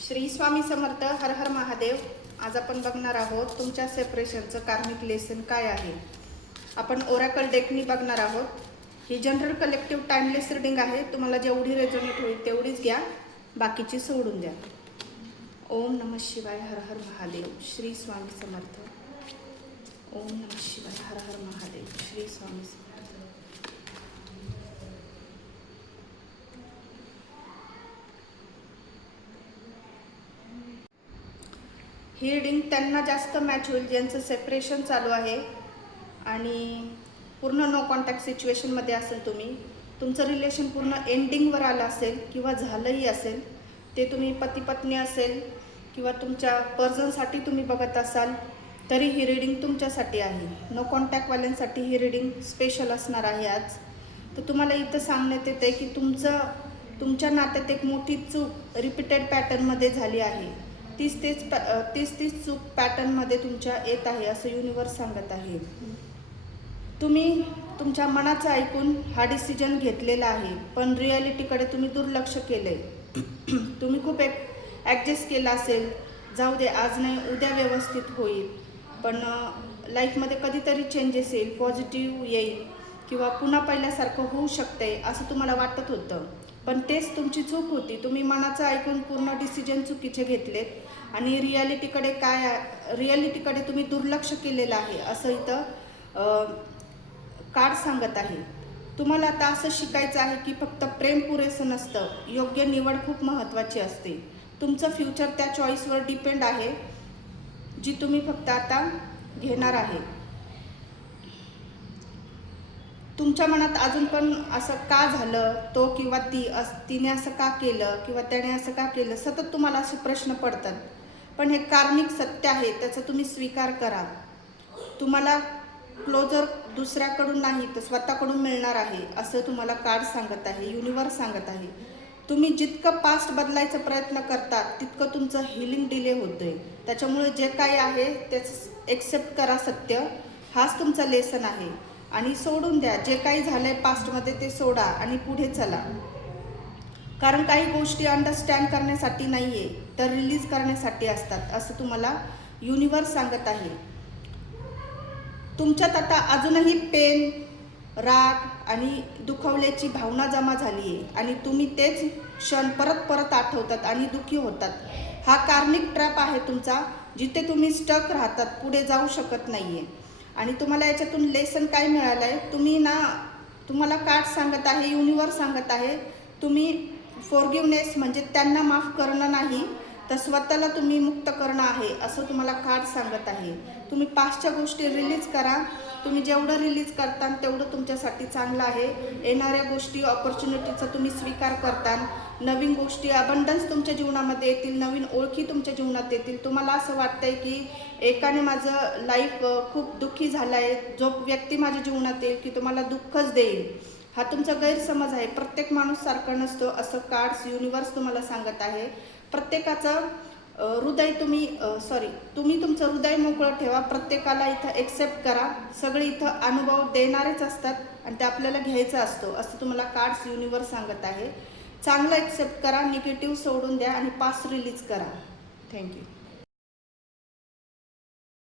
श्री स्वामी समर्थ. हर हर महादेव. आज आपण बघणार आहोत तुमच्या सेपरेशनचं कार्मिक लेसन काय आहे. आपण ओरॅकल डेकनी बघणार आहोत. ही जनरल कलेक्टिव्ह टाइमलेस रीडिंग आहे. तुम्हाला जेवढी रेझोनेट होईल तेवढीच घ्या, बाकीची सोडून द्या. ओम नमः शिवाय. हर हर महादेव. श्री स्वामी समर्थ. ओम नमः शिवाय. हर हर महादेव. श्री स्वामी समर्थ. ही रीडिंग त्यांना जास्त मॅच होईल ज्यांचं सेपरेशन चालू आहे आणि पूर्ण नो कॉन्टॅक्ट सिच्युएशनमध्ये असेल. तुमचं रिलेशन पूर्ण एंडिंगवर आलं असेल किंवा झालंही असेल. ते तुम्ही पती पत्नी असेल किंवा तुमच्या पर्सनसाठी तुम्ही बघत असाल तरी ही रीडिंग तुमच्यासाठी आहे. नो कॉन्टॅक्टवाल्यांसाठी ही रीडिंग स्पेशल असणार आहे आज. तर तुम्हाला इथं सांगण्यात येते की तुमच्या नात्यात एक मोठी चूक रिपीटेड पॅटर्नमध्ये झाली आहे. तीस चूक पॅटर्नमध्ये तुमच्या येत आहे असं युनिवर्स सांगत आहे. तुम्ही तुमच्या मनाचं ऐकून हा डिसिजन घेतलेला आहे, पण रिॲलिटीकडे तुम्ही दुर्लक्ष केलं आहे. तुम्ही खूप ॲडजस्ट केला असेल, जाऊ दे आज नाही उद्या व्यवस्थित होईल, पण लाईफमध्ये कधीतरी चेंजेस येईल, पॉझिटिव्ह येईल किंवा पुन्हा पहिल्यासारखं होऊ शकते असं तुम्हाला वाटत होतं. पण तेच तुमची चूक होती. तुम्ही मनाचं ऐकून पूर्ण डिसिजन चुकीचे घेतलेत आणि रिॲलिटीकडे तुम्ही दुर्लक्ष केलेलं आहे असं इथं कार्ड सांगत आहे. तुम्हाला आता असं शिकायचं आहे की फक्त प्रेम पुरेसं नसतं, योग्य निवड खूप महत्त्वाची असते. तुमचं फ्युचर त्या चॉईसवर डिपेंड आहे जी तुम्ही फक्त आता घेणार आहे. तुमच्या मनात अजून पण असं का झालं, तो किंवा तिने असं का केलं किंवा त्याने असं का केलं, सतत तुम्हाला असे प्रश्न पडतात. पण हे कार्मिक सत्य आहे, त्याचा तुम्ही स्वीकार करा. तुम्हाला क्लोजर दुसऱ्याकडून नाही तर स्वतःकडून मिळणार आहे असं तुम्हाला कार्ड सांगत आहे, युनिवर्स सांगत आहे. तुम्ही जितकं पास्ट बदलायचा प्रयत्न करता तितकं तुमचं हिलिंग डिले होतोय. त्याच्यामुळे जे काही आहे त्याचं एक्सेप्ट करा. सत्य हाच तुमचा लेसन आहे आणि सोडून द्या. जे काही झालंय पास्टमध्ये ते सोडा आणि पुढे चला. कारण काही गोष्टी अंडरस्टँड करण्यासाठी नाही आहे तर रिलीज करण्यासाठी असतात असं तुम्हाला युनिवर्स सांगत आहे. तुमच्यात आता अजूनही पेन, राग आणि दुखावल्याची भावना जमा झाली आहे आणि तुम्ही तेच क्षण परत परत आठवतात आणि दुःखी होतात. हा कार्मिक ट्रॅप आहे तुमचा, जिथे तुम्ही स्टक राहतात, पुढे जाऊ शकत नाही आहे. आणि तुम्हाला याच्यातून लेसन काय मिळालं आहे, तुम्हाला कार्ड सांगत आहे, युनिवर्स सांगत आहे, तुम्ही फॉरगिवनेस म्हणजे त्यांना माफ करणं नाही तर स्वतःला तुम्ही मुक्त करणं आहे असं तुम्हाला कार्ड सांगत आहे. तुम्ही पास्टच्या गोष्टी रिलीज करा. तुम्ही जेवढं रिलीज करता तेवढं तुमच्यासाठी चांगलं आहे. येणाऱ्या गोष्टी, ऑपॉर्च्युनिटीचा तुम्ही स्वीकार करता. नवीन गोष्टी, अबंडन्स तुमच्या जीवनामध्ये येतील, नवीन ओळखी तुमच्या जीवनात येतील. तुम्हाला असं वाटतंय की एकाने माझं लाईफ खूप दुःखी झालं आहे, जो व्यक्ती माझ्या जीवनात येईल की तुम्हाला दुःखच देईल, हा तुमचा गैरसमज आहे. प्रत्येक माणूस सारखा नसतो असं कार्ड्स युनिवर्स तुम्हाला सांगत आहे. प्रत्येकाचं हृदय तुम्ही तुमचं हृदय मोकळं ठेवा. प्रत्येकाला इथं एक्सेप्ट करा. सगळे इथं अनुभव देणारेच असतात आणि ते आपल्याला घ्यायचं असतो असं तुम्हाला कार्ड्स युनिवर्स सांगत आहे. चांगलं एक्सेप्ट करा, निगेटिव्ह सोडून द्या आणि पास्ट रिलीज करा. थँक्यू.